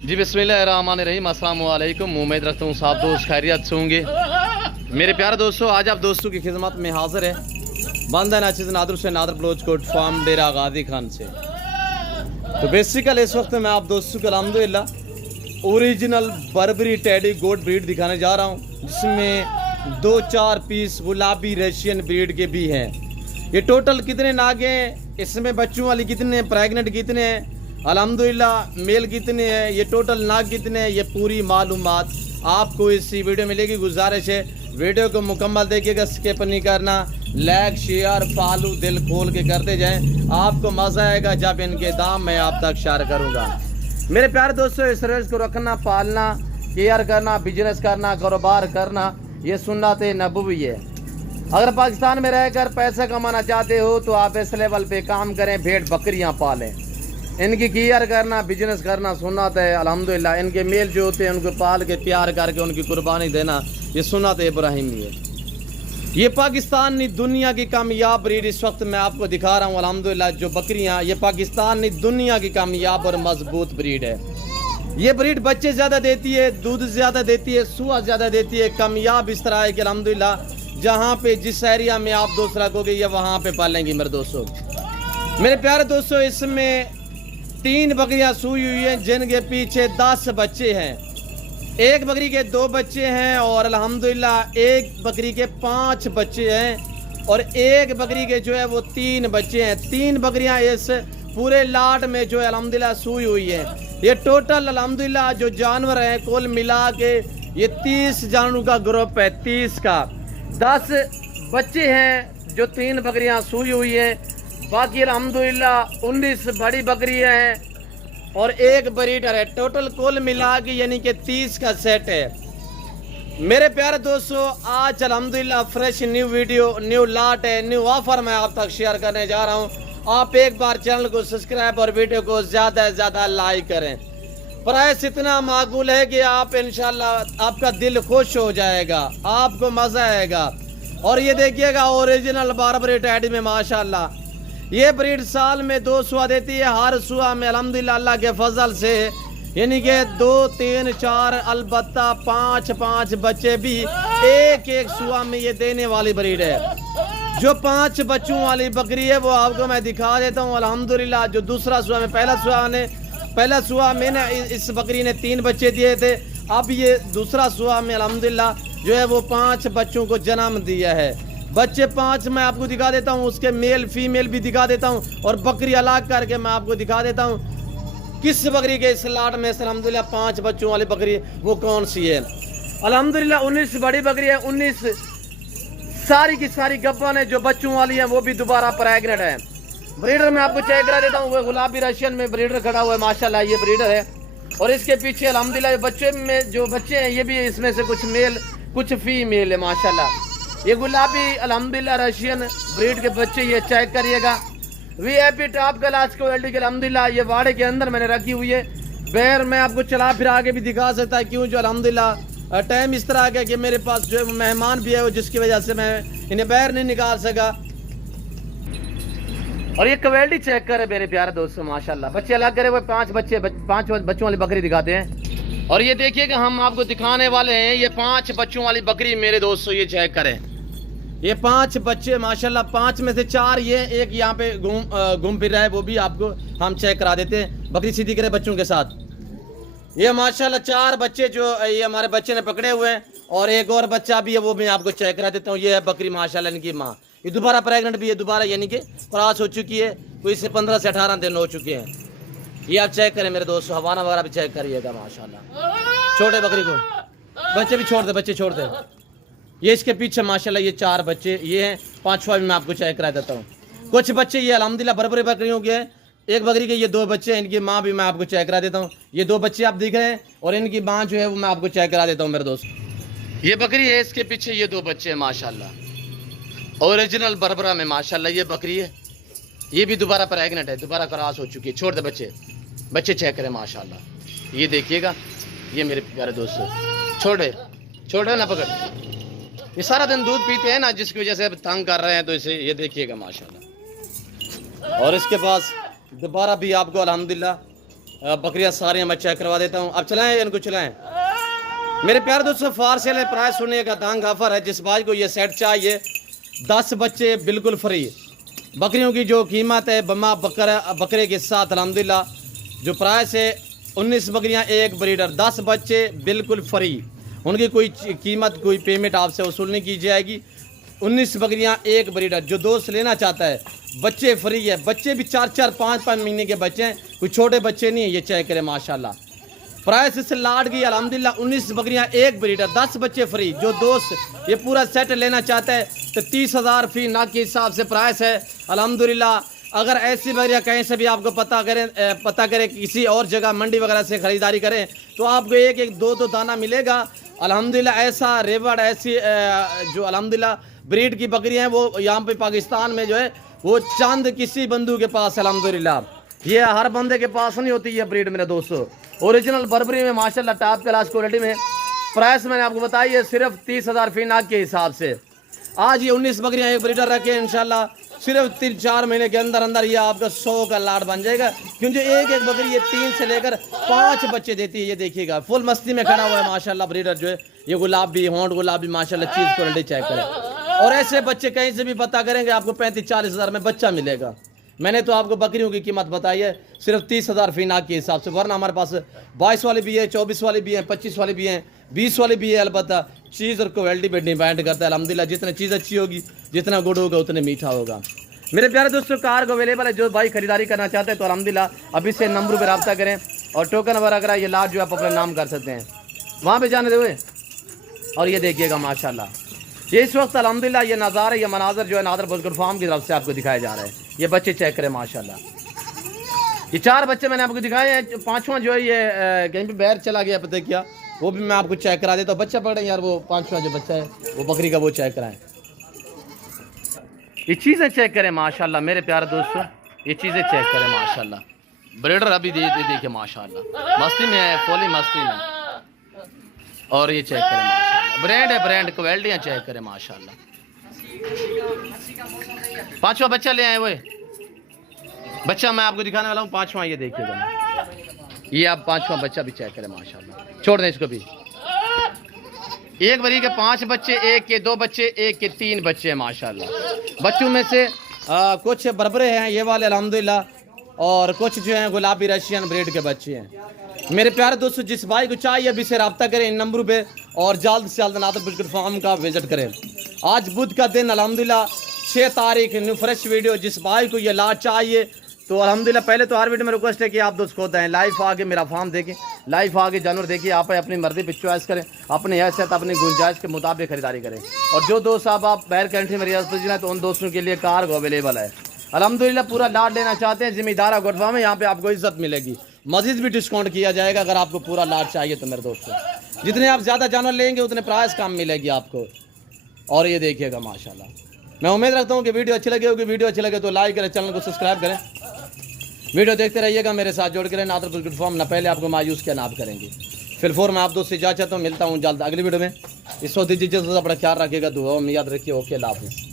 जी बिस्मिल्लाहिर्रहमानिर्रहीम, अस्सलाम वालेकुम। उम्मीद रखता हूँ सब दोस्त खैरियत से होंगे। मेरे प्यारे दोस्तों, आज आप दोस्तों की खिदमत में हाजिर है बंदा नाचिज नादर से नादर ब्लोच कोट फार्म डेरा गादी खान से। तो बेसिकल इस वक्त मैं आप दोस्तों को अल्हम्दुलिल्लाह ओरिजिनल बर्बरी टेडी गोट ब्रीड दिखाने जा रहा हूँ, जिसमें 2-4 पीस गुलाबी रशियन ब्रीड के भी हैं। ये टोटल कितने नागे हैं, इसमें बच्चों वाली कितने, प्रेग्नेंट कितने हैं, अल्हम्दुलिल्लाह मेल कितने हैं, ये टोटल नाग कितने हैं, ये पूरी मालूमात आपको इसी वीडियो में मिलेगी। गुजारिश है वीडियो को मुकम्मल देखिएगा, स्किप नहीं करना। लाइक शेयर फॉलो दिल खोल के करते जाएं, आपको मज़ा आएगा जब इनके दाम मैं आप तक शेयर करूंगा। मेरे प्यारे दोस्तों, इस रेस को रखना, पालना, केयर करना, बिजनेस करना, कारोबार करना, ये सुन्नत नबवी है। अगर पाकिस्तान में रहकर पैसा कमाना चाहते हो तो आप इस लेवल पे काम करें, भेड़ बकरियां पालें, इनकी केयर करना, बिजनेस करना सुन्नत है। अल्हम्दुलिल्लाह इनके मेल जो होते हैं उनको पाल के प्यार करके उनकी कुर्बानी देना, ये सुन्नत इब्राहिमी है। ये पाकिस्तान नहीं दुनिया की कामयाब ब्रीड इस वक्त मैं आपको दिखा रहा हूँ। अल्हम्दुलिल्लाह जो बकरियाँ, ये पाकिस्तान नहीं दुनिया की कामयाब और मजबूत ब्रीड है। ये ब्रीड बच्चे ज़्यादा देती है, दूध ज़्यादा देती है, सुआ ज़्यादा देती है। कामयाब इस तरह है कि अल्हम्दुलिल्लाह जहाँ पे जिस एरिया में आप दोस्त रखोगे ये वहाँ पे पालेंगी। मेरे दोस्तों, मेरे प्यारे दोस्तों, इसमें 3 बकरियां सूई हुई हैं, जिनके पीछे 10 बच्चे हैं। एक बकरी के 2 बच्चे हैं और अल्हम्दुलिल्लाह एक बकरी के 5 बच्चे हैं और एक बकरी के जो है वो 3 बच्चे हैं। 3 बकरियां इस पूरे लाट में जो है अल्हम्दुलिल्लाह सूई हुई है। ये टोटल अल्हम्दुलिल्लाह जो जानवर हैं कुल मिला के ये 30 जानवरों का ग्रुप है। 30 का 10 बच्चे हैं जो 3 बकरियां सूई हुई है। बाकी अल्हम्दुलिल्लाह 19 बड़ी बकरियां हैं और एक ब्रीडर है। टोटल कुल मिला के यानी कि 30 का सेट है। मेरे प्यारे दोस्तों, आज अल्हम्दुलिल्लाह फ्रेश न्यू वीडियो, न्यू लाट है, न्यू ऑफर मैं आप तक शेयर करने जा रहा हूं। आप एक बार चैनल को सब्सक्राइब और वीडियो को ज़्यादा से ज़्यादा लाइक करें। प्राइस इतना माकूल है कि आप इंशाल्लाह आपका दिल खुश हो जाएगा, आपको मज़ा आएगा। और ये देखिएगा ओरिजिनल बर्बरी टेडी में माशाल्लाह ये ब्रीड साल में 2 सुआ देती है। हर सुआ में अल्हम्दुलिल्लाह अल्लाह के फजल से यानी कि 2, 3, 4 अलबत्ता 5 बच्चे भी एक सुआ में ये देने वाली ब्रीड है। जो 5 बच्चों वाली बकरी है वो आपको मैं दिखा देता हूँ। अल्हम्दुलिल्लाह जो दूसरा सुआ में, पहला सुआ में ना इस बकरी ने 3 बच्चे दिए थे। अब ये दूसरा सुआ में अल्हम्दुलिल्लाह जो है वो 5 बच्चों को जन्म दिया है। बच्चे 5 मैं आपको दिखा देता हूँ, उसके मेल फीमेल भी दिखा देता हूँ और बकरी अलग करके मैं आपको दिखा देता हूँ किस बकरी के इस लाट में अल्हम्दुलिल्लाह 5 बच्चों वाली बकरी वो कौन सी है। अल्हम्दुलिल्लाह 19 बड़ी बकरी है, 19 सारी की सारी गब्बन है जो बच्चों वाली है, वो भी दोबारा प्रेग्नेंट है। ब्रीडर मैं आपको चेक करा देता हूँ, वो गुलाबी रशियन में ब्रीडर खड़ा हुआ है माशाल्लाह, ये ब्रीडर है। और इसके पीछे अल्हम्दुलिल्लाह बच्चे में जो बच्चे हैं ये भी इसमें से कुछ मेल कुछ फीमेल है माशाल्लाह। ये गुलाबी अल्हम्दुलिल्लाह रशियन ब्रीड के बच्चे, ये चेक करिएगा। वीआईपी टॉप क्लास क्वालिटी के अल्हम्दुलिल्लाह ये वाड़े के अंदर मैंने रखी हुई है। बैर मैं आपको चला फिर आगे भी दिखा सकता है, क्यों जो अल्हम्दुलिल्लाह टाइम इस तरह का कि मेरे पास जो मेहमान भी है जिसकी वजह से मैं इन्हें बैर नहीं निकाल सका। और ये क्वालिटी चेक करे मेरे प्यारे दोस्तों माशाल्लाह। बच्चे अलग करे हुए 5 बच्चों वाली बकरी दिखाते हैं। और ये देखिए कि हम आपको दिखाने वाले हैं ये 5 बच्चों वाली बकरी मेरे दोस्तों, ये चेक करें। ये 5 बच्चे माशाल्लाह, 5 में से 4 ये, एक यहाँ पे घूम फिर रहा है, वो भी आपको हम चेक करा देते हैं। बकरी सीधी करे बच्चों के साथ। ये माशाल्लाह 4 बच्चे जो ये हमारे बच्चे ने पकड़े हुए हैं और एक और बच्चा भी है, वो मैं आपको चेक करा देता हूँ। ये है बकरी माशाल्लाह इनकी माँ, ये दोबारा प्रेग्नेंट भी है, दोबारा यानी कि क्रॉस हो चुकी है, कोई से 15 से 18 दिन हो चुके हैं। ये आप चेक करें मेरे दोस्तों, हवाना वगैरह भी चेक करिएगा माशाल्लाह। छोटे बकरी को बच्चे भी छोड़ दे, बच्चे छोड़ दे। ये इसके पीछे माशाल्लाह ये 4 बच्चे ये हैं। 5वां भी मैं आपको चेक करा देता हूँ। कुछ बच्चे ये अल्हम्दुलिल्लाह बर्बरी बकरियों के हैं। एक बकरी के ये 2 बच्चे हैं, इनकी माँ भी मैं आपको चेक करा देता हूँ। ये 2 बच्चे आप दिख रहे हैं और इनकी माँ जो है वो मैं आपको चेक करा देता हूँ मेरे दोस्त। ये बकरी है, इसके पीछे ये 2 बच्चे हैं माशाल्लाह, ओरिजिनल बर्बरा में माशाल्लाह ये बकरी है। ये भी दोबारा प्रेग्नेंट है, दोबारा क्रॉस हो चुकी है। छोड़ दे बच्चे चेक करें माशाल्लाह। ये देखिएगा, ये मेरे प्यारे दोस्तों छोड़े ना पकड़, ये सारा दिन दूध पीते हैं ना, जिसकी वजह से अब तंग कर रहे हैं, तो इसे ये देखिएगा माशाल्लाह। और इसके पास दोबारा भी आपको अल्हम्दुलिल्लाह बकरियां सारी मैं चेक करवा देता हूँ। अब चलाएं इनको चलाएं। मेरे प्यारे दोस्तों फार सेल प्राइस सुनने का दांग ऑफर है। जिस बात को ये सेट चाहिए 10 बच्चे बिल्कुल फ्री। बकरियों की जो कीमत है बम्मा बकरे के साथ अल्हम्दुलिल्लाह जो प्राइस है 19 बकरियां एक ब्रीडर 10 बच्चे बिल्कुल फ्री। उनकी कोई कीमत कोई पेमेंट आपसे वसूल नहीं की जाएगी। 19 बकरियां एक ब्रीडर। जो दोस्त लेना चाहता है बच्चे फ्री है। बच्चे भी 4-4 5-5 महीने के बच्चे हैं, कोई छोटे बच्चे नहीं है। ये चेक करें माशाल्लाह प्राइस इससे लाट गई अल्हम्दुलिल्लाह। 19 बकरियां एक ब्रीडर 10 बच्चे फ्री। जो दोस्त ये पूरा सेट लेना चाहता है तो 30,000 फी नाक के हिसाब से प्राइस है अल्हम्दुलिल्लाह। अगर ऐसी बकरियां कहीं से भी आपको पता करें किसी और जगह मंडी वगैरह से ख़रीदारी करें तो आपको एक एक दो दो दाना मिलेगा अल्हम्दुलिल्लाह। ऐसा रेवड़ ऐसी जो अल्हम्दुलिल्लाह ब्रीड की बकरियां हैं वो यहाँ पे पाकिस्तान में जो है वो चंद किसी बंधु के पास अल्हम्दुलिल्लाह। ये हर बंदे के पास नहीं होती है ब्रीड मेरे दोस्तों। ओरिजिनल बर्बरी में माशाल्लाह टॉप क्लास क्वालिटी में। प्राइस मैंने आपको बताई है सिर्फ 30,000 फी नाक के हिसाब से। आज ये 19 बकरियां एक ब्रीडर रखे इंशाल्लाह सिर्फ 3-4 महीने के अंदर अंदर ये आपका 100 का लाट बन जाएगा। क्योंकि एक एक बकरी ये 3 से लेकर 5 बच्चे देती है। ये देखिएगा फुल मस्ती में खड़ा हुआ है माशाल्लाह ब्रीडर जो है। ये गुलाबी होंठ गुलाबी माशाल्लाह चीज़ क्वालिटी चेक करें। और ऐसे बच्चे कहीं से भी पता करेंगे आपको 35-40 हज़ार में बच्चा मिलेगा। मैंने तो आपको बकरियों की कीमत बताई है सिर्फ 30,000 फी नाक के हिसाब से। वरना हमारे पास 22 वाली भी है, 24 वाली भी है, 25 वाली भी है, 20 वाली भी है। अलबत्ता चीज़ और क्वालिटी पर डिपेंड करता है अल्हम्दुलिल्लाह। जितनी चीज़ अच्छी होगी जितना गुड होगा उतने मीठा होगा। मेरे प्यारे दोस्तों कार्गो अवेलेबल है। जो भाई खरीदारी करना चाहते हैं तो अल्हम्दुलिल्लाह अभी से नंबर पर रब्ता करें और टोकन वगैरह ये लाट जो आप अपना नाम कर सकते हैं वहाँ पे जाने देवे। और ये देखिएगा माशाल्लाह ये इस वक्त अल्हम्दुलिल्लाह ये नज़ारे ये मनाजर जो है नादर बुज़ुर्ग फार्म की तरफ से आपको दिखाया जा रहा है। ये बच्चे चेक करें माशाल्लाह। ये 4 बच्चे मैंने आपको दिखाए हैं। 5वां जो है ये कहीं पे बाहर चला गया पता क्या वो भी मैं आपको चेक करा देता हूँ। बच्चा पकड़े यार वो 5वां जो बच्चा है वो बकरी का वो चेक कराएं। ये चीज़ें चेक करें माशाल्लाह मेरे प्यारे दोस्तों। ये चीज़ें चेक करें माशाल्लाह। ब्रीडर अभी देखिए माशाल्लाह मस्ती में है फुली मस्ती में। और ये चेक करें माशाल्लाह ब्रांड है ब्रांड क्वालिटियाँ चेक करें माशाल्लाह। 5वां बच्चा ले आए वो बच्चा मैं आपको दिखाने वाला हूँ 5वां। ये देखिएगा ये आप 5वां बच्चा भी चेक करें माशाल्लाह। छोड़ दें इसको भी। एक बरी के 5 बच्चे, एक के 2 बच्चे, एक के 3 बच्चे हैं माशाल्लाह। बच्चों में से कुछ बरबरे हैं ये वाले अल्हम्दुलिल्लाह और कुछ जो हैं गुलाबी रशियन ब्रीड के बच्चे हैं। मेरे प्यारे दोस्तों जिस भाई को चाहिए अभी से रब्ता करें इन नंबरों पे और जल्द से जल्द नादर बुज़ुर्ग फार्म का विजिट करें। आज बुध का दिन अल्हम्दुलिल्लाह 6 तारीख न्यू फ्रेश वीडियो। जिस भाई को ये लाट चाहिए तो अल्हम्दुलिल्लाह पहले तो हर वीडियो में रिक्वेस्ट है कि आप दोस्त खुद आएँ लाइव आके मेरा फार्म देखें, लाइव आके जानवर देखिए, आप अपनी मर्जी पे चॉइस करें, अपनी हैसियत अपनी गुंजाइश के मुताबिक खरीदारी करें। और जो दोस्त आप बाहर कंट्री में रियासत हैं तो उन दोस्तों के लिए कार्गो अवेलेबल है अल्हम्दुलिल्लाह। पूरा लाट लेना चाहते हैं जिम्मेदार गोटफा में यहाँ पे आपको इज्जत मिलेगी। मजीद भी डिस्काउंट किया जाएगा अगर आपको पूरा लाट चाहिए तो मेरे दोस्तों। जितने आप ज़्यादा जानवर लेंगे उतने प्राइस कम मिलेगी आपको। और ये देखिएगा माशाल्लाह। मैं उम्मीद रखता हूँ कि वीडियो अच्छी लगी होगी। वीडियो अच्छी लगे तो लाइक करें, चैनल को सब्सक्राइब करें, वीडियो देखते रहिएगा, मेरे साथ जोड़ के नादर बुज़ुर्ग फार्म ना पहले आपको मायूस क्या नाप करेंगे। फिलहाल मैं आप दोस्त से इजाज़त चाहता हूँ, मिलता हूँ जल्द अगली वीडियो में। इस वक्त दीजिए अपना ख्याल रखिएगा, दुआ में याद रखिए। ओके अल्लाह हाफ़िज़।